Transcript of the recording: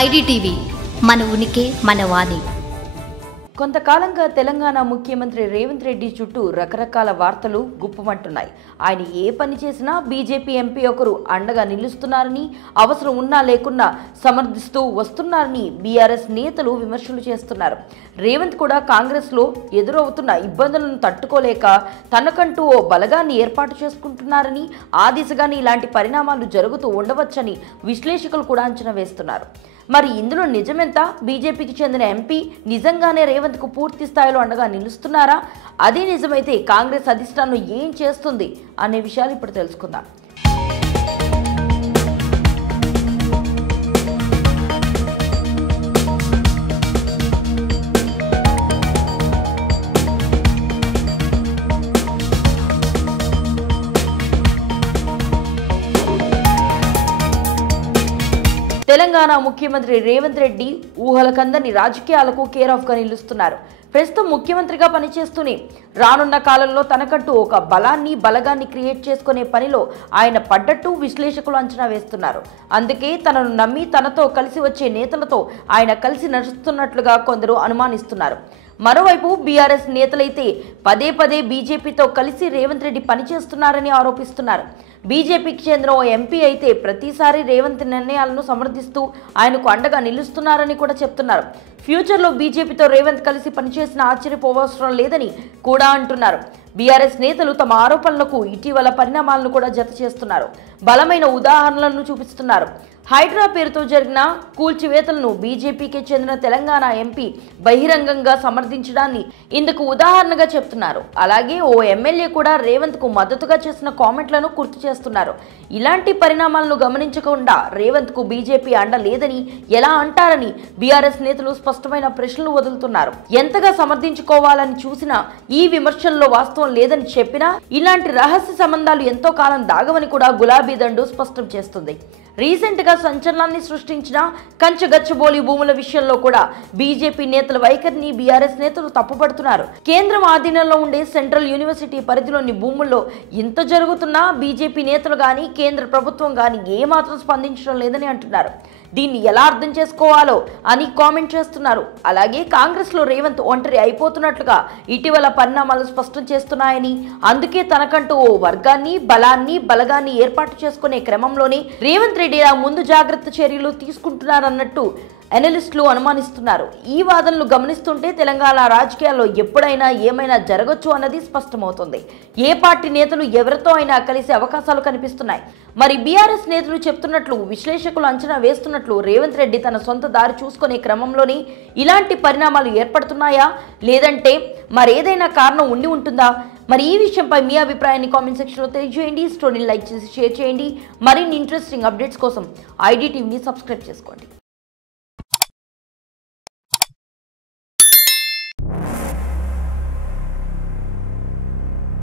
IDTV మన ఉనికి మన వాణి. కొంతకాలంగా తెలంగాణ ముఖ్యమంత్రి రేవంత్ రెడ్డి చుట్టూ రకరకాల వార్తలు గుప్పుమంటున్నాయి. ఆయన ఏ పని చేసినా బీజేపీ ఎంపీ ఒకరు అండగా నిలుస్తున్నారని, అవసరం ఉన్నా లేకున్నా సమర్థిస్తూ వస్తున్నారని బీఆర్ఎస్ నేతలు విమర్శలు చేస్తున్నారు. రేవంత్ కూడా కాంగ్రెస్లో ఎదురవుతున్న ఇబ్బందులను తట్టుకోలేక తనకంటూ ఓ బలగాన్ని ఏర్పాటు చేసుకుంటున్నారని, ఆ దిశగానే ఇలాంటి పరిణామాలు జరుగుతూ ఉండవచ్చని విశ్లేషకులు కూడా అంచనా వేస్తున్నారు. మరి ఇందులో నిజమెంత? బీజేపీకి చెందిన ఎంపీ నిజంగానే రేవంత్కు పూర్తి స్థాయిలో అండగా నిలుస్తున్నారా? అదే నిజమైతే కాంగ్రెస్ అధిష్టానం ఏం చేస్తుంది అనే విషయాలు ఇప్పుడు తెలుసుకుందాం. తెలంగాణ ముఖ్యమంత్రి రేవంత్ రెడ్డి ఊహలకందని రాజకీయాలకు కేర్ ఆఫ్గా నిలుస్తున్నారు. ప్రస్తుతం ముఖ్యమంత్రిగా పనిచేస్తూనే రానున్న కాలంలో తనకంటూ ఒక బలగాన్ని క్రియేట్ చేసుకునే పనిలో ఆయన పడ్డట్టు విశ్లేషకులు అంచనా వేస్తున్నారు. అందుకే తనను నమ్మి తనతో కలిసి వచ్చే నేతలతో ఆయన కలిసి నడుస్తున్నట్లుగా కొందరు అనుమానిస్తున్నారు. మరోవైపు బీఆర్ఎస్ నేతలైతే పదే పదే బీజేపీతో కలిసి రేవంత్ రెడ్డి పనిచేస్తున్నారని ఆరోపిస్తున్నారు. బీజేపీకి చెందిన ఓ ఎంపీ అయితే ప్రతిసారి రేవంత్ నిర్ణయాలను సమర్థిస్తూ ఆయనకు అండగా నిలుస్తున్నారని కూడా చెప్తున్నారు. ఫ్యూచర్లో బీజేపీతో రేవంత్ కలిసి పనిచేసిన ఆశ్చర్యపోవసరం లేదని కూడా అంటున్నారు. బీఆర్ఎస్ నేతలు తమ ఆరోపణలకు ఇటీవల పరిణామాలను కూడా జత చేస్తున్నారు. బలమైన ఉదాహరణలను చూపిస్తున్నారు. హైడ్రా పేరుతో జరిగిన కూల్చివేతలను బీజేపీకి చెందిన తెలంగాణ ఎంపీ బహిరంగంగా సమర్థించడాన్ని ఇందుకు ఉదాహరణగా చెప్తున్నారు. అలాగే ఓ ఎమ్మెల్యే కూడా రేవంత్కు మద్దతుగా చేసిన కామెంట్లను గుర్తు చేస్తున్నారు. ఇలాంటి పరిణామాలను గమనించకుండా రేవంత్కు బీజేపీ అండ లేదని ఎలా అంటారని బీఆర్ఎస్ నేతలు స్పష్టమైన ప్రశ్నలు వదులుతున్నారు. ఎంతగా సమర్థించుకోవాలని చూసినా ఈ విమర్శల్లో వాస్తవం లేదని చెప్పినా ఇలాంటి రహస్య సంబంధాలు ఎంతో కాలం దాగవని కూడా గులాబీ దండు స్పష్టం చేస్తుంది. రీసెంట్ గా సంచలనాన్ని సృష్టించిన కంచగచ్చబోలి భూముల విషయంలో కూడా బీజేపీ నేతల వైఖరిని బీఆర్ఎస్ నేతలు తప్పుపడుతున్నారు. కేంద్రం ఆధీనంలో ఉండే సెంట్రల్ యూనివర్సిటీ పరిధిలోని భూముల్లో ఇంత జరుగుతున్నా బీజేపీ నేతలు గాని కేంద్ర ప్రభుత్వం గాని ఏమాత్రం స్పందించడం లేదని అంటున్నారు. దీన్ని ఎలా అర్థం చేసుకోవాలో అని కామెంట్ చేస్తున్నారు. అలాగే కాంగ్రెస్ లో రేవంత్ ఒంటరి అయిపోతున్నట్లుగా ఇటీవల పరిణామాలు స్పష్టం చేస్తున్నాయని, అందుకే తనకంటూ ఓ వర్గాన్ని బలగాన్ని ఏర్పాటు చేసుకునే క్రమంలోనే రేవంత్ రెడ్డి ముందు జాగ్రత్త చర్యలు తీసుకుంటున్నారన్నట్టు అనలిస్టులు అనుమానిస్తున్నారు. ఈ వాదనలు గమనిస్తుంటే తెలంగాణ రాజకీయాల్లో ఎప్పుడైనా ఏమైనా జరగచ్చు అన్నది స్పష్టమవుతుంది. ఏ పార్టీ నేతలు ఎవరితో అయినా కలిసే అవకాశాలు కనిపిస్తున్నాయి. మరి బీఆర్ఎస్ నేతలు చెప్తున్నట్లు, విశ్లేషకులు అంచనా వేస్తున్నట్లు రేవంత్ రెడ్డి తన సొంత దారి చూసుకునే క్రమంలోనే ఇలాంటి పరిణామాలు ఏర్పడుతున్నాయా, లేదంటే మరేదైనా కారణం ఉండి ఉంటుందా? మరి ఈ విషయంపై మీ అభిప్రాయాన్ని కామెంట్ సెక్షన్లో తెలియజేయండి. స్టోరీని లైక్ చేసి షేర్ చేయండి. మరిన్ని ఇంట్రెస్టింగ్ అప్డేట్స్ కోసం ఐడిటీవీని సబ్స్క్రైబ్ చేసుకోండి.